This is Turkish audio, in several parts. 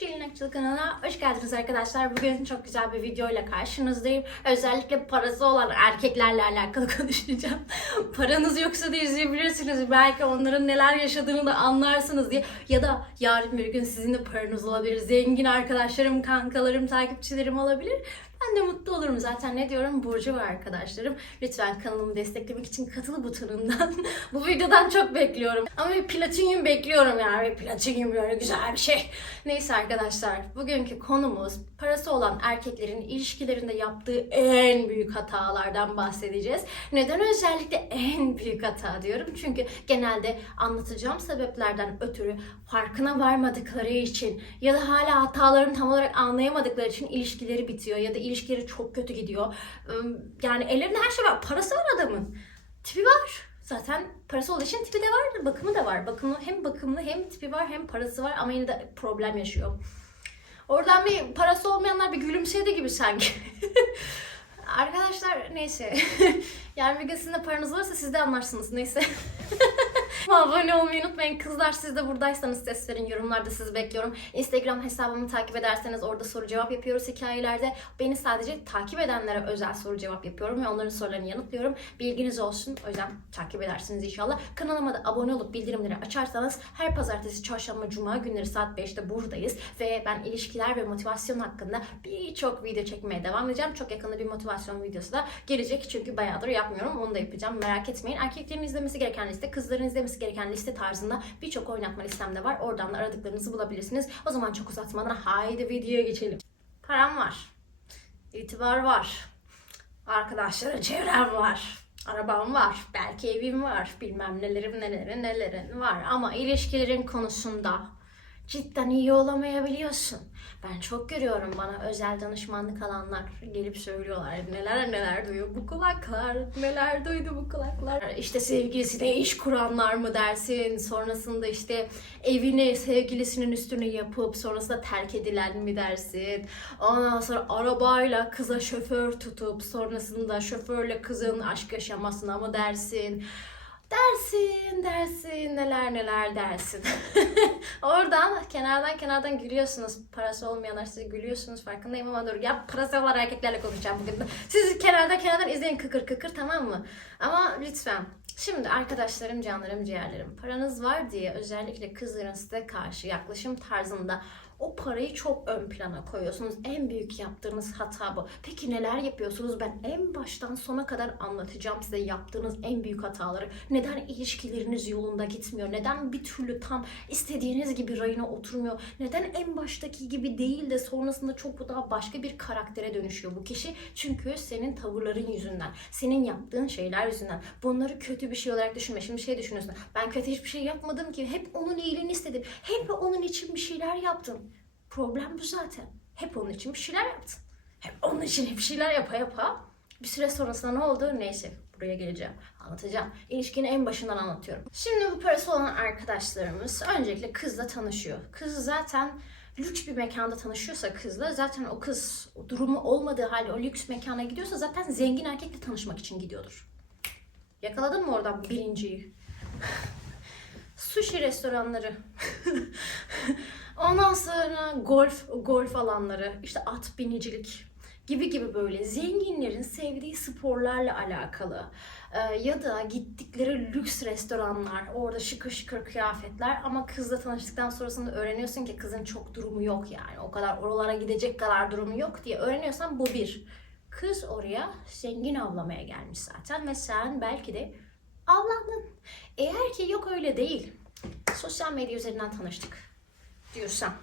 Cilin Akçıl kanalına hoş geldiniz arkadaşlar. Bugün çok güzel bir video ile karşınızdayım. Özellikle parası olan erkeklerle alakalı konuşacağım. Paranız yoksa da izleyebilirsiniz. Belki onların neler yaşadığını da anlarsınız diye. Ya da yarın bir gün sizin de paranız olabilir. Zengin arkadaşlarım, kankalarım, takipçilerim olabilir. Ben de mutlu olurum zaten. Ne diyorum? Burcu ve arkadaşlarım. Lütfen kanalımı desteklemek için katıl butonundan. Bu videodan çok bekliyorum. Ama bir platinyum bekliyorum yani. Bir platinyum böyle güzel bir şey. Neyse arkadaşlar. Bugünkü konumuz parası olan erkeklerin ilişkilerinde yaptığı en büyük hatalardan bahsedeceğiz. Neden özellikle en büyük hata diyorum? Çünkü genelde anlatacağım sebeplerden ötürü farkına varmadıkları için ya da hala hatalarını tam olarak anlayamadıkları için ilişkileri bitiyor ya da ilişkileri çok kötü gidiyor. Yani ellerinde her şey var. Parası var adamın. Tipi var. Zaten parası olduğu için tipi de var, bakımı da var. Bakımı hem bakımlı hem tipi var hem parası var ama yine de problem yaşıyor. Oradan bir parası olmayanlar bir gülümsedi gibi sanki. Arkadaşlar neyse. yani bir paranız varsa siz de anlarsınız neyse. Abone olmayı unutmayın. Kızlar siz de buradaysanız ses verin. Yorumlarda sizi bekliyorum. Instagram hesabımı takip ederseniz orada soru cevap yapıyoruz hikayelerde. Beni sadece takip edenlere özel soru cevap yapıyorum ve onların sorularını yanıtlıyorum. Bilginiz olsun. O yüzden takip edersiniz inşallah. Kanalıma da abone olup bildirimleri açarsanız her pazartesi, çarşamba, cuma günleri saat 5'te buradayız. Ve ben ilişkiler ve motivasyon hakkında birçok video çekmeye devam edeceğim. Çok yakında bir motivasyon videosu da gelecek. Çünkü bayağıdır yapmıyorum. Onu da yapacağım. Merak etmeyin. Erkeklerin izlemesi gereken liste, kızların izlemesi gereken liste tarzında birçok oynatma listemde var. Oradan da aradıklarınızı bulabilirsiniz. O zaman çok uzatmadan haydi videoya geçelim. Param var. İtibar var. Arkadaşlarım, çevrem var. Arabam var. Belki evim var. Bilmem nelerim nelerin nelerin var. Ama ilişkilerin konusunda cidden iyi olamayabiliyorsun. Ben çok görüyorum bana özel danışmanlık alanlar gelip söylüyorlar. Neler neler duyuyor bu kulaklar, neler duydu bu kulaklar. İşte sevgilisine iş kuranlar mı dersin, sonrasında işte evini sevgilisinin üstüne yapıp sonrasında terk edilen mi dersin. Ondan sonra arabayla kıza şoför tutup sonrasında şoförle kızın aşk yaşamasına mı dersin. Dersin, dersin, neler neler dersin. Oradan kenardan kenardan gülüyorsunuz. Parası olmayanlar size gülüyorsunuz farkındayım ama dur. Ya parası olan erkeklerle konuşacağım bugün. Siz kenardan kenardan izleyin kıkır kıkır tamam mı? Ama lütfen. Şimdi arkadaşlarım, canlarım, ciğerlerim. Paranız var diye özellikle kızların size karşı yaklaşım tarzında o parayı çok ön plana koyuyorsunuz. En büyük yaptığınız hata bu. Peki neler yapıyorsunuz? Ben en baştan sona kadar anlatacağım size yaptığınız en büyük hataları. Neden ilişkileriniz yolunda gitmiyor? Neden bir türlü tam istediğiniz gibi rayına oturmuyor? Neden en baştaki gibi değil de sonrasında çok daha başka bir karaktere dönüşüyor bu kişi? Çünkü senin tavırların yüzünden, senin yaptığın şeyler yüzünden. Bunları kötü bir şey olarak düşünme. Şimdi şey düşünüyorsun. Ben kötü hiçbir şey yapmadım ki. Hep onun iyiliğini istedim. Hep onun için bir şeyler yaptım. Problem bu zaten. Hep onun için bir şeyler yaptın. Hep onun için hep bir şeyler yapa yapa. Bir süre sonrasında ne oldu? Neyse buraya geleceğim. Anlatacağım. İlişkinin en başından anlatıyorum. Şimdi bu parası olan arkadaşlarımız öncelikle kızla tanışıyor. Kız zaten lüks bir mekanda tanışıyorsa kızla zaten o kız o durumu olmadığı halde o lüks mekana gidiyorsa zaten zengin erkekle tanışmak için gidiyordur. Yakaladın mı oradan birinciyi? Sushi restoranları. Ondan sonra golf golf alanları, işte at binicilik gibi gibi böyle zenginlerin sevdiği sporlarla alakalı Ee, ya da gittikleri lüks restoranlar, orada şıkır şıkır kıyafetler ama kızla tanıştıktan sonrasında öğreniyorsun ki kızın çok durumu yok yani o kadar oralara gidecek kadar durumu yok diye öğreniyorsan bu bir. Kız oraya zengin avlamaya gelmiş zaten ve sen belki de avlandın. Eğer ki yok öyle değil. Sosyal medya üzerinden tanıştık diyorsan.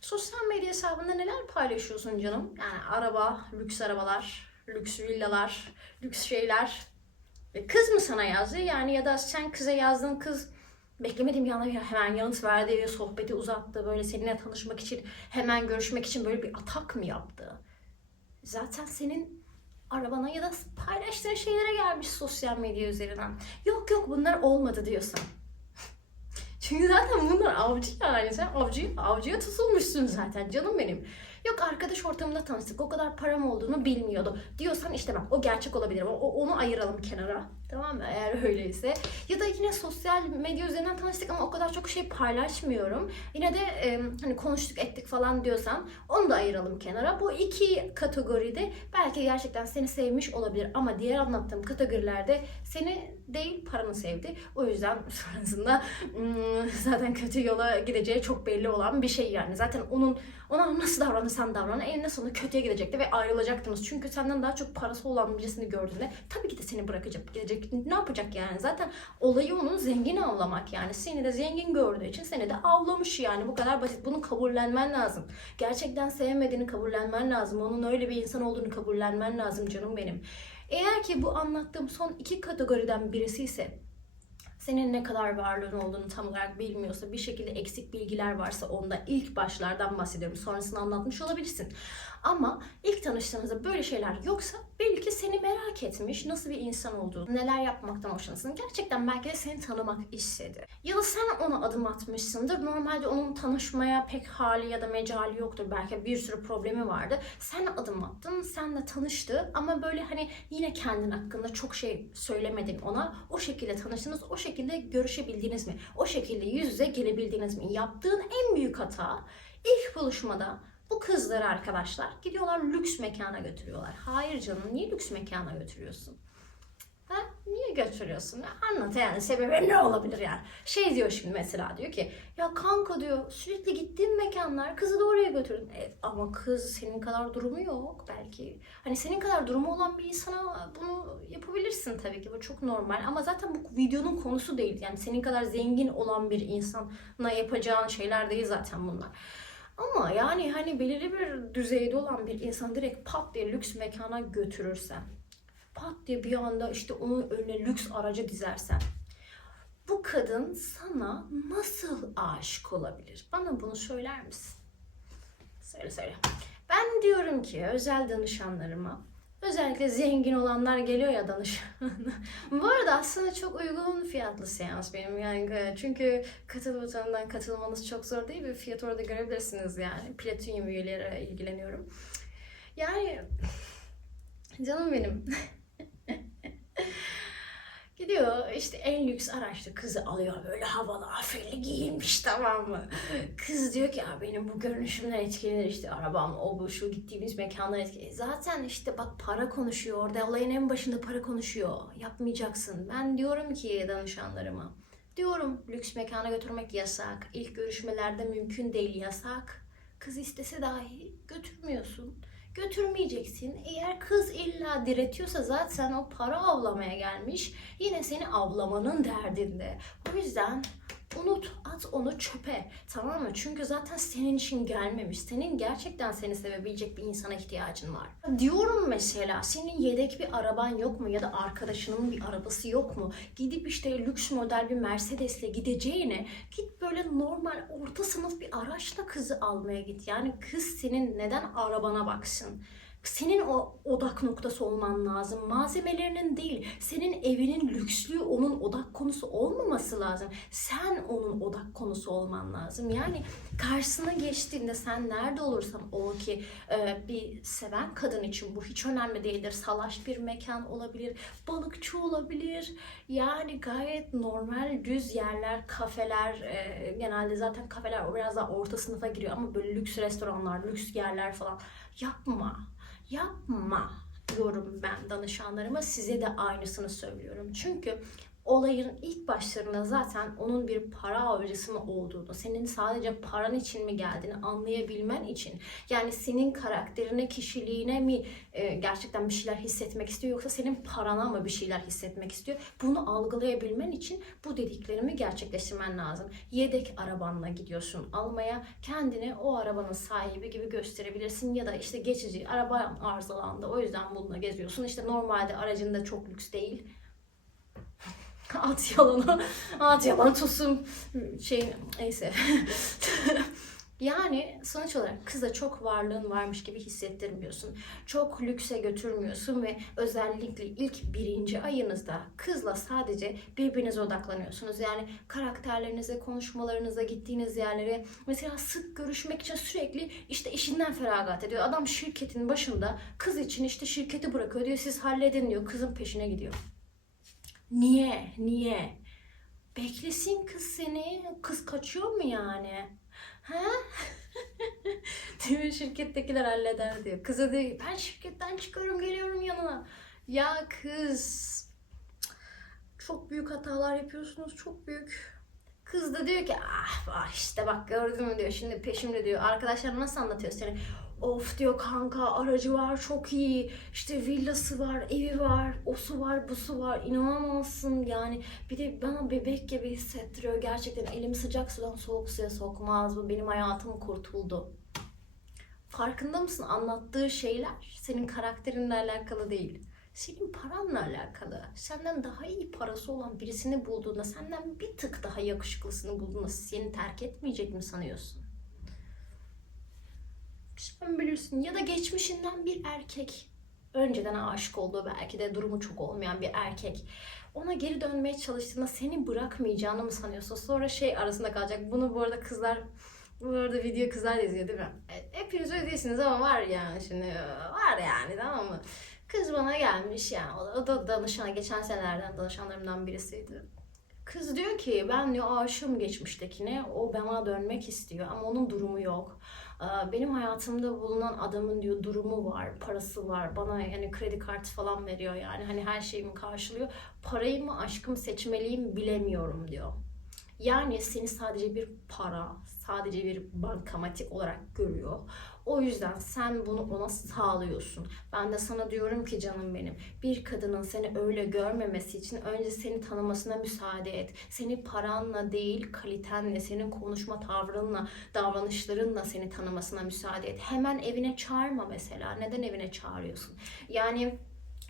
Sosyal medya hesabında neler paylaşıyorsun canım? Yani araba, lüks arabalar, lüks villalar, lüks şeyler. Ve kız mı sana yazdı? Yani ya da sen kıza yazdın kız beklemediğim anda hemen yanıt verdi ve sohbeti uzattı. Böyle seninle tanışmak için, hemen görüşmek için böyle bir atak mı yaptı? Zaten senin arabana ya da paylaştığın şeylere gelmiş sosyal medya üzerinden. Yok yok bunlar olmadı diyorsan. Çünkü zaten bunlar avcı yani. Sen avcı, avcıya tutulmuşsun zaten canım benim. Yok arkadaş ortamında tanıştık. O kadar param olduğunu bilmiyordu. Diyorsan işte bak o gerçek olabilir. O, onu ayıralım kenara. Tamam mı? Eğer öyleyse. Ya da yine sosyal medya üzerinden tanıştık ama o kadar çok şey paylaşmıyorum. Yine de e, hani konuştuk ettik falan diyorsan onu da ayıralım kenara. Bu iki kategoride belki gerçekten seni sevmiş olabilir ama diğer anlattığım kategorilerde seni değil paranı sevdi. O yüzden sonrasında hmm, zaten kötü yola gideceği çok belli olan bir şey yani. Zaten onun ona nasıl davranırsan davran eninde sonunda kötüye gidecekti ve ayrılacaktınız. Çünkü senden daha çok parası olan birisini gördüğünde tabii ki de seni bırakacak gidecek. Ne yapacak yani? Zaten olayı onun zengin avlamak yani. Seni de zengin gördüğü için seni de avlamış yani. Bu kadar basit. Bunu kabullenmen lazım. Gerçekten sevmediğini kabullenmen lazım. Onun öyle bir insan olduğunu kabullenmen lazım canım benim. Eğer ki bu anlattığım son iki kategoriden birisi ise senin ne kadar varlığın olduğunu tam olarak bilmiyorsa, bir şekilde eksik bilgiler varsa onda ilk başlardan bahsediyorum. Sonrasını anlatmış olabilirsin. Ama ilk tanıştığınızda böyle şeyler yoksa belki seni merak etmiş, nasıl bir insan olduğunu, neler yapmaktan hoşlanırsın. Gerçekten belki de seni tanımak istedi. Ya da sen ona adım atmışsındır. Normalde onun tanışmaya pek hali ya da mecali yoktur. Belki bir sürü problemi vardı. Sen adım attın, senle tanıştı ama böyle hani yine kendin hakkında çok şey söylemedin ona. O şekilde tanıştınız, o şekilde görüşebildiniz mi? O şekilde yüz yüze gelebildiniz mi? Yaptığın en büyük hata ilk buluşmada bu kızları arkadaşlar gidiyorlar lüks mekana götürüyorlar. Hayır canım niye lüks mekana götürüyorsun? Ha? Niye götürüyorsun? Anlat yani sebebi ne olabilir yani? Şey diyor şimdi mesela diyor ki ya kanka diyor sürekli gittiğim mekanlar kızı da oraya götürdün. E, ama kız senin kadar durumu yok belki. Hani senin kadar durumu olan bir insana bunu yapabilirsin tabii ki bu çok normal. Ama zaten bu videonun konusu değil. Yani senin kadar zengin olan bir insana yapacağın şeyler değil zaten bunlar. Ama yani hani belirli bir düzeyde olan bir insan direkt pat diye lüks mekana götürürsen, pat diye bir anda işte onun önüne lüks aracı dizersen, bu kadın sana nasıl aşık olabilir? Bana bunu söyler misin? Söyle söyle. Ben diyorum ki özel danışanlarıma, özellikle zengin olanlar geliyor ya danışan. Bu arada aslında çok uygun fiyatlı seans benim yani çünkü katıl butonundan katılmanız çok zor değil bir fiyat orada görebilirsiniz yani. Platinum üyelere ilgileniyorum. Yani canım benim. Gidiyor işte en lüks araçta kızı alıyor böyle havalı afilli giyinmiş tamam mı? Kız diyor ki ya benim bu görünüşümden etkilenir işte arabam o bu şu gittiğimiz mekanlar etkilenir. Zaten işte bak para konuşuyor orada olayın en başında para konuşuyor. Yapmayacaksın. Ben diyorum ki danışanlarıma. Diyorum lüks mekana götürmek yasak. İlk görüşmelerde mümkün değil yasak. Kız istese dahi götürmüyorsun götürmeyeceksin. Eğer kız illa diretiyorsa zaten o para avlamaya gelmiş. Yine seni avlamanın derdinde. O yüzden unut, at onu çöpe. Tamam mı? Çünkü zaten senin için gelmemiş. Senin gerçekten seni sevebilecek bir insana ihtiyacın var. Diyorum mesela senin yedek bir araban yok mu? Ya da arkadaşının bir arabası yok mu? Gidip işte lüks model bir Mercedes'le gideceğine git böyle normal orta sınıf bir araçla kızı almaya git. Yani kız senin neden arabana baksın? Senin o odak noktası olman lazım. Malzemelerinin değil, senin evinin lükslüğü onun odak konusu olmaması lazım. Sen onun odak konusu olman lazım. Yani karşısına geçtiğinde sen nerede olursan ol ki e, bir seven kadın için bu hiç önemli değildir. Salaş bir mekan olabilir, balıkçı olabilir. Yani gayet normal düz yerler, kafeler, e, genelde zaten kafeler biraz daha orta sınıfa giriyor ama böyle lüks restoranlar, lüks yerler falan yapma. Yapma diyorum ben danışanlarıma. Size de aynısını söylüyorum. Çünkü olayın ilk başlarında zaten onun bir para avcısı mı olduğunu, senin sadece paran için mi geldiğini anlayabilmen için, yani senin karakterine, kişiliğine mi e, gerçekten bir şeyler hissetmek istiyor yoksa senin parana mı bir şeyler hissetmek istiyor? Bunu algılayabilmen için bu dediklerimi gerçekleştirmen lazım. Yedek arabanla gidiyorsun almaya, kendini o arabanın sahibi gibi gösterebilirsin ya da işte geçici araba arızalandı o yüzden bununla geziyorsun. İşte normalde aracın da çok lüks değil. At yalanı, at yalan tutsun şey neyse. Yani sonuç olarak kıza çok varlığın varmış gibi hissettirmiyorsun. Çok lükse götürmüyorsun ve özellikle ilk birinci ayınızda kızla sadece birbirinize odaklanıyorsunuz. Yani karakterlerinize, konuşmalarınıza, gittiğiniz yerlere mesela sık görüşmek için sürekli işte işinden feragat ediyor. Adam şirketin başında kız için işte şirketi bırakıyor diyor siz halledin diyor. Kızın peşine gidiyor. Niye? Niye? Beklesin kız seni. Kız kaçıyor mu yani? Ha? Değil? Şirkettekiler halleder diyor. Kıza diyor ben şirketten çıkıyorum geliyorum yanına. Ya kız çok büyük hatalar yapıyorsunuz çok büyük. Kız da diyor ki ah işte bak gördün mü diyor şimdi peşimde diyor. Arkadaşlar nasıl anlatıyor seni? Of diyor kanka aracı var çok iyi. İşte villası var, evi var, osu var, busu var. İnanamazsın yani. Bir de bana bebek gibi hissettiriyor. Gerçekten elimi sıcak sudan soğuk suya sokmaz. Bu benim hayatım kurtuldu. Farkında mısın? Anlattığı şeyler senin karakterinle alakalı değil. Senin paranla alakalı. Senden daha iyi parası olan birisini bulduğunda, senden bir tık daha yakışıklısını bulduğunda seni terk etmeyecek mi sanıyorsun? Sen bilirsin. Ya da geçmişinden bir erkek. Önceden aşık olduğu belki de durumu çok olmayan bir erkek. Ona geri dönmeye çalıştığında seni bırakmayacağını mı sanıyorsun? Sonra şey arasında kalacak. Bunu bu arada kızlar bu arada video kızlar da izliyor değil mi? E, Hepiniz öyle ama var yani şimdi var yani tamam mı? Kız bana gelmiş yani o da danışan geçen senelerden danışanlarımdan birisiydi. Kız diyor ki ben diyor aşığım geçmiştekine o bana dönmek istiyor ama onun durumu yok. Benim hayatımda bulunan adamın diyor durumu var, parası var. Bana yani kredi kartı falan veriyor yani hani her şeyimi karşılıyor. Parayı mı aşkımı seçmeliyim bilemiyorum diyor. Yani seni sadece bir para, sadece bir bankamatik olarak görüyor. O yüzden sen bunu ona sağlıyorsun. Ben de sana diyorum ki canım benim, bir kadının seni öyle görmemesi için önce seni tanımasına müsaade et. Seni paranla değil, kalitenle, senin konuşma tavrınla, davranışlarınla seni tanımasına müsaade et. Hemen evine çağırma mesela. Neden evine çağırıyorsun? Yani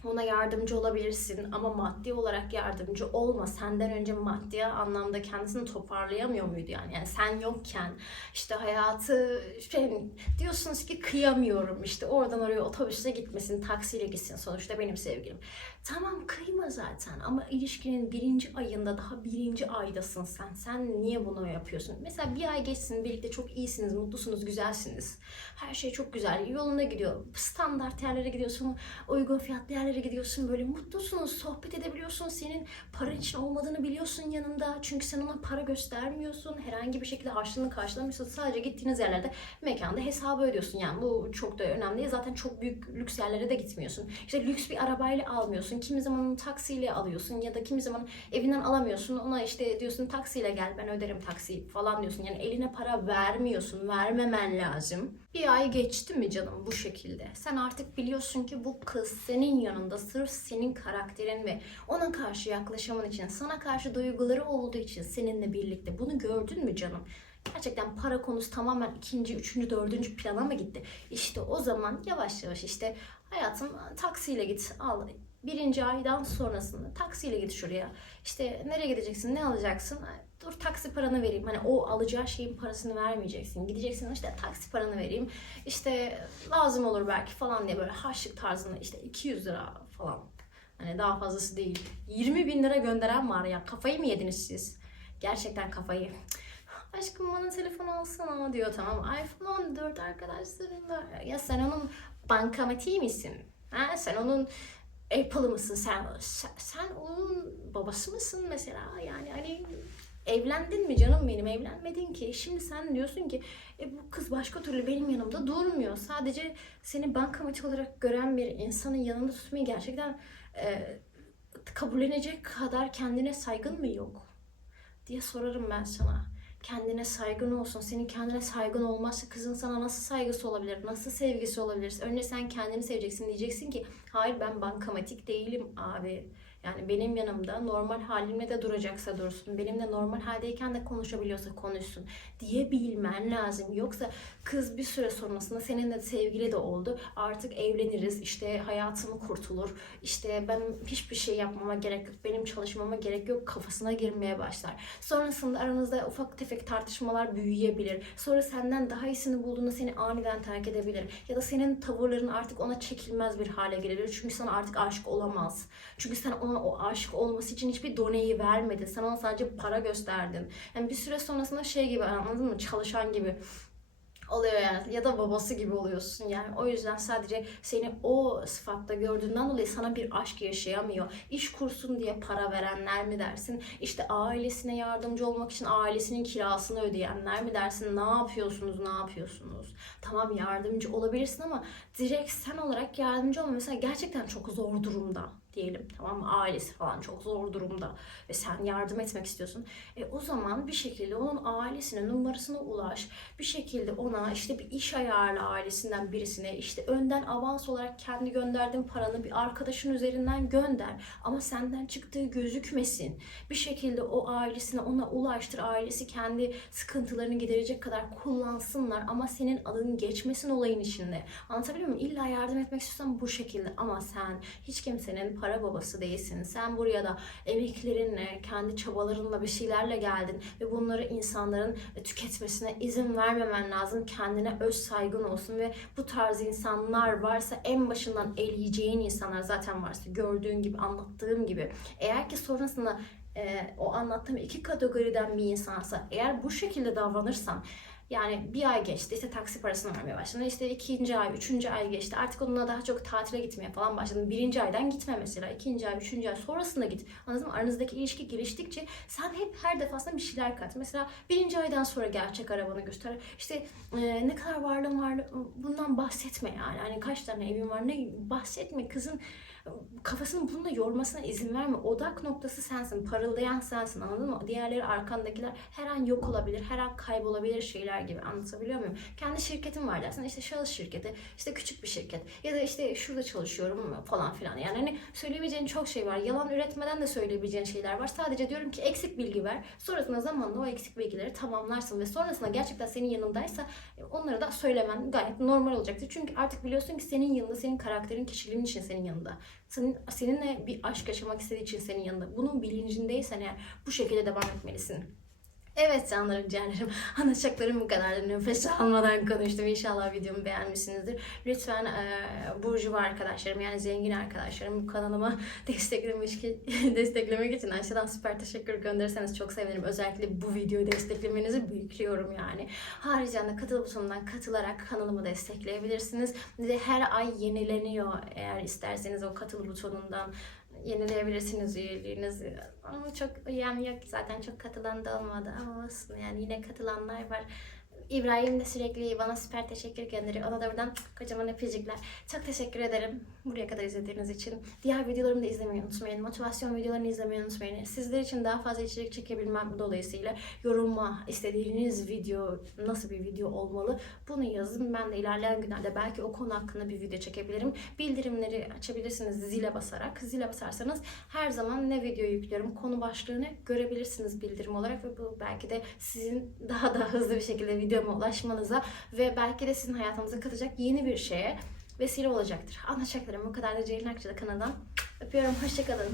ona yardımcı olabilirsin ama maddi olarak yardımcı olma. Senden önce maddi anlamda kendisini toparlayamıyor muydu yani? Yani sen yokken işte hayatı şey, diyorsunuz ki kıyamıyorum işte oradan oraya otobüsle gitmesin, taksiyle gitsin sonuçta benim sevgilim. Tamam kıyma zaten ama ilişkinin birinci ayında daha birinci aydasın sen. Sen niye bunu yapıyorsun? Mesela bir ay geçsin birlikte çok iyisiniz, mutlusunuz, güzelsiniz. Her şey çok güzel, yolunda gidiyor. Standart yerlere gidiyorsun, uygun fiyatlı yerlere gidiyorsun. Böyle mutlusunuz, sohbet edebiliyorsun. Senin para için olmadığını biliyorsun yanında. Çünkü sen ona para göstermiyorsun. Herhangi bir şekilde harçlığını karşılamıyorsun. Sadece gittiğiniz yerlerde mekanda hesabı ödüyorsun. Yani bu çok da önemli değil. Zaten çok büyük lüks yerlere de gitmiyorsun. İşte lüks bir arabayla almıyorsun. Kimi zaman taksiyle alıyorsun ya da kimi zaman evinden alamıyorsun. Ona işte diyorsun taksiyle gel ben öderim taksiyi falan diyorsun. Yani eline para vermiyorsun. Vermemen lazım. Bir ay geçti mi canım bu şekilde? Sen artık biliyorsun ki bu kız senin yanında sırf senin karakterin ve ona karşı yaklaşımın için, sana karşı duyguları olduğu için seninle birlikte. Bunu gördün mü canım? Gerçekten para konusu tamamen ikinci, üçüncü, dördüncü plana mı gitti? İşte o zaman yavaş yavaş işte hayatım taksiyle git al. Birinci aydan sonrasında taksiyle git şuraya. İşte nereye gideceksin, ne alacaksın? Dur taksi paranı vereyim. Hani o alacağı şeyin parasını vermeyeceksin. Gideceksin işte taksi paranı vereyim. İşte lazım olur belki falan diye böyle harçlık tarzında işte 200 lira falan. Hani daha fazlası değil. 20 bin lira gönderen var ya. Kafayı mı yediniz siz? Gerçekten kafayı. Aşkım bana telefon alsana diyor tamam. iPhone 14 arkadaşlarım da. Ya sen onun bankamatiği misin? Ha? Sen onun Apple'ı mısın? Sen, sen, sen onun babası mısın mesela? Yani hani evlendin mi canım benim? Evlenmedin ki. Şimdi sen diyorsun ki e, bu kız başka türlü benim yanımda durmuyor. Sadece seni bankamatik olarak gören bir insanın yanında tutmayı gerçekten e, kabullenecek kadar kendine saygın mı yok? diye sorarım ben sana. Kendine saygın olsun. Senin kendine saygın olmazsa kızın sana nasıl saygısı olabilir? Nasıl sevgisi olabilir? Önce sen kendini seveceksin. Diyeceksin ki hayır ben bankamatik değilim abi. Yani benim yanımda normal halimle de duracaksa dursun. Benimle normal haldeyken de konuşabiliyorsa konuşsun diyebilmen lazım. Yoksa kız bir süre sonrasında seninle sevgili de oldu. Artık evleniriz. işte hayatımı kurtulur. İşte ben hiçbir şey yapmama gerek yok. Benim çalışmama gerek yok. Kafasına girmeye başlar. Sonrasında aranızda ufak tefek tartışmalar büyüyebilir. Sonra senden daha iyisini bulduğunda seni aniden terk edebilir. Ya da senin tavırların artık ona çekilmez bir hale gelir. Çünkü sana artık aşık olamaz. Çünkü sen ona o aşık olması için hiçbir doneyi vermedin. Sen ona sadece para gösterdin. Yani bir süre sonrasında şey gibi anladın mı? Çalışan gibi oluyor yani ya da babası gibi oluyorsun yani o yüzden sadece seni o sıfatta gördüğünden dolayı sana bir aşk yaşayamıyor. İş kursun diye para verenler mi dersin? İşte ailesine yardımcı olmak için ailesinin kirasını ödeyenler mi dersin? Ne yapıyorsunuz? Ne yapıyorsunuz? Tamam yardımcı olabilirsin ama direkt sen olarak yardımcı olma. Mesela gerçekten çok zor durumda diyelim tamam mı? Ailesi falan çok zor durumda ve sen yardım etmek istiyorsun. E o zaman bir şekilde onun ailesine numarasına ulaş. Bir şekilde ona işte bir iş ayarla ailesinden birisine işte önden avans olarak kendi gönderdiğin paranı bir arkadaşın üzerinden gönder. Ama senden çıktığı gözükmesin. Bir şekilde o ailesine ona ulaştır. Ailesi kendi sıkıntılarını giderecek kadar kullansınlar ama senin adın geçmesin olayın içinde. Anlatabiliyor muyum? İlla yardım etmek istiyorsan bu şekilde ama sen hiç kimsenin para babası değilsin. Sen buraya da emeklerinle, kendi çabalarınla bir şeylerle geldin ve bunları insanların tüketmesine izin vermemen lazım. Kendine öz saygın olsun ve bu tarz insanlar varsa en başından eleyeceğin insanlar zaten varsa gördüğün gibi, anlattığım gibi. Eğer ki sonrasında e, o anlattığım iki kategoriden bir insansa eğer bu şekilde davranırsan yani bir ay geçti işte taksi parasını vermeye başladın. İşte ikinci ay, üçüncü ay geçti. Artık onunla daha çok tatile gitmeye falan başladın. Birinci aydan gitme mesela. ikinci ay, üçüncü ay sonrasında git. Anladın mı? Aranızdaki ilişki geliştikçe sen hep her defasında bir şeyler kat. Mesela birinci aydan sonra gerçek arabanı göster. İşte e, ne kadar varlığın var bundan bahsetme yani. Hani kaç tane evin var ne bahsetme. Kızın kafasını bununla yormasına izin verme. Odak noktası sensin. Parıldayan sensin. Anladın mı? Diğerleri arkandakiler her an yok olabilir. Her an kaybolabilir şeyler gibi. Anlatabiliyor muyum? Kendi şirketin var dersin. işte şahıs şirketi. işte küçük bir şirket. Ya da işte şurada çalışıyorum falan filan. Yani hani söyleyebileceğin çok şey var. Yalan üretmeden de söyleyebileceğin şeyler var. Sadece diyorum ki eksik bilgi ver. Sonrasında zamanla o eksik bilgileri tamamlarsın ve sonrasında gerçekten senin yanındaysa onları da söylemen gayet normal olacaktır. Çünkü artık biliyorsun ki senin yanında, senin karakterin, kişiliğin için senin yanında. Senin, seninle bir aşk yaşamak istediği için senin yanında. Bunun bilincindeysen eğer bu şekilde devam etmelisin. Evet canlarım ciğerlerim. Anlatacaklarım bu kadar. Nefes almadan konuştum. İnşallah videomu beğenmişsinizdir. Lütfen e, burjuva arkadaşlarım yani zengin arkadaşlarım bu kanalımı desteklemek, desteklemek için aşağıdan süper teşekkür gönderirseniz çok sevinirim. Özellikle bu videoyu desteklemenizi bekliyorum yani. Haricen de katıl butonundan katılarak kanalımı destekleyebilirsiniz. De her ay yenileniyor eğer isterseniz o katıl butonundan yenileyebilirsiniz üyeliğinizi. Ama çok üyem yok zaten çok katılan da olmadı ama olsun yani yine katılanlar var. İbrahim de sürekli bana süper teşekkür gönderiyor. Ona da buradan kocaman öpücükler. Çok teşekkür ederim buraya kadar izlediğiniz için. Diğer videolarımı da izlemeyi unutmayın. Motivasyon videolarını izlemeyi unutmayın. Sizler için daha fazla içerik çekebilmem dolayısıyla yoruma istediğiniz video nasıl bir video olmalı bunu yazın. Ben de ilerleyen günlerde belki o konu hakkında bir video çekebilirim. Bildirimleri açabilirsiniz zile basarak. Zile basarsanız her zaman ne video yüklüyorum konu başlığını görebilirsiniz bildirim olarak ve bu belki de sizin daha da hızlı bir şekilde videoma ulaşmanıza ve belki de sizin hayatınıza katacak yeni bir şeye vesile olacaktır. Anlaşacaklarım bu kadar da Ceylin Akça'da kanaldan. Öpüyorum. Hoşçakalın.